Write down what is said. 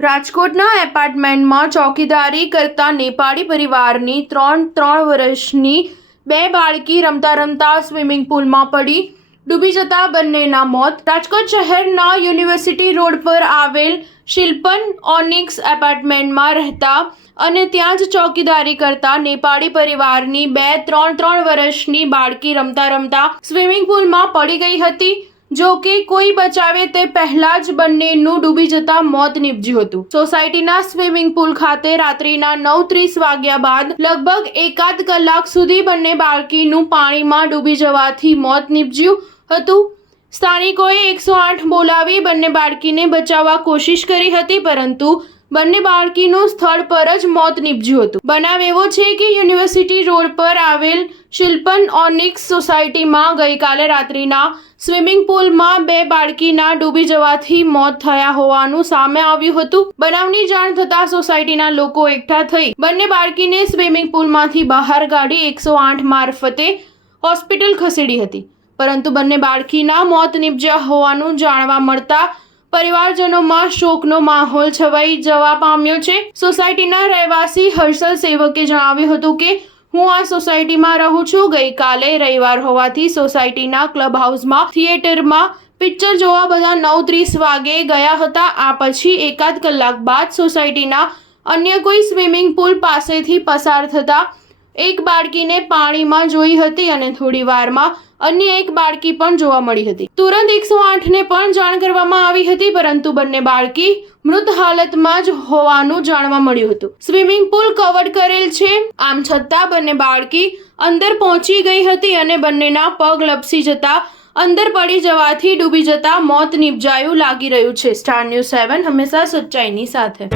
રાજકોટના એપાર્ટમેન્ટમાં ચોકીદારી કરતા નેપાળી પરિવારની ત્રણ વર્ષની બે બાળકી રમતા રમતા સ્વિમિંગ પુલમાં પડી ડૂબી જતા બંનેના મોત. રાજકોટ શહેરના યુનિવર્સિટી રોડ પર આવેલ શિલ્પન ઓનિક્સ એપાર્ટમેન્ટમાં રહેતા અને ત્યાં જ ચોકીદારી કરતા નેપાળી પરિવારની ત્રણ વર્ષની બાળકી રમતા રમતા સ્વિમિંગ પુલમાં પડી ગઈ હતી. જો કે કોઈ બચાવે તે પહેલા જ બંનેનું ડૂબી જતા મોત નીપજ્યું હતું. સોસાયટીના સ્વિમિંગ પુલ ખાતે રાત્રિના 9:30 વાગ્યા બાદ લગભગ એકાદ કલાક સુધી બંને બાળકીનું પાણીમાં ડૂબી જવાથી મોત નીપજ્યું હતું. સ્થાનિકોએ 108 બોલાવી બંને બાળકીને બચાવવા કોશિશ કરી હતી, પરંતુ બંને બાળકીનું સ્થળ પર જ મોત નીપજ્યું હતું. બનાવ એવો છે કે યુનિવર્સિટી રોડ પર આવેલ શિલ્પન ઓનિક્સ સોસાયટીમાં ગઈકાલે રાત્રિના સ્વિમિંગ પુલમાં બે બાળકીના ડૂબી જવાથી મોત થયા હોવાનું સામે આવ્યું હતું. બનાવની જાણ થતાં સોસાયટીના લોકો એકઠા થઈ બંને બાળકીને સ્વિમિંગ પુલમાંથી બહાર કાઢી 108 મારફતે હોસ્પિટલ ખસેડી હતી, પરંતુ બંને બાળકીના મોત નીપજ્યા હોવાનું જાણવા મળતા પરિવારજનોમાં શોકનો માહોલ છવાઈ જવા પામ્યો છે. સોસાયટીના રહેવાસી હર્ષલ સેવકે જણાવ્યું હતું કે હું આ સોસાયટીમાં રહું છું. ગઈકાલે રવિવાર હોવાથી સોસાયટીના ક્લબ હાઉસમાં થિયેટરમાં પિક્ચર જોવા બધા 9:30 વાગે ગયા હતા. આ પછી એકાદ કલાક બાદ સોસાયટીના અન્ય કોઈ સ્વિમિંગ પુલ પાસેથી પસાર થતા એક બાળકીને પાણીમાં જોઈ હતી અને થોડી વારમાં અન્ય એક બાળકી પણ જોવા મળી હતી. તુરંત 108ને પણ જાણ કરવામાં આવી હતી, પરંતુ બંને બાળકી મૃત હાલતમાં જ હોવાનું જાણવા મળ્યું હતું. સ્વિમિંગ પુલ કવર કરેલ છે, આમ છતાં બંને બાળકી અંદર પહોંચી ગઈ હતી અને બંનેના પગ લપસી જતા અંદર પડી જવાથી ડૂબી જતા મોત નીપજાયું લાગી રહ્યું છે. સ્ટાર ન્યૂઝ 7 હંમેશા સચ્ચાઈની સાથે.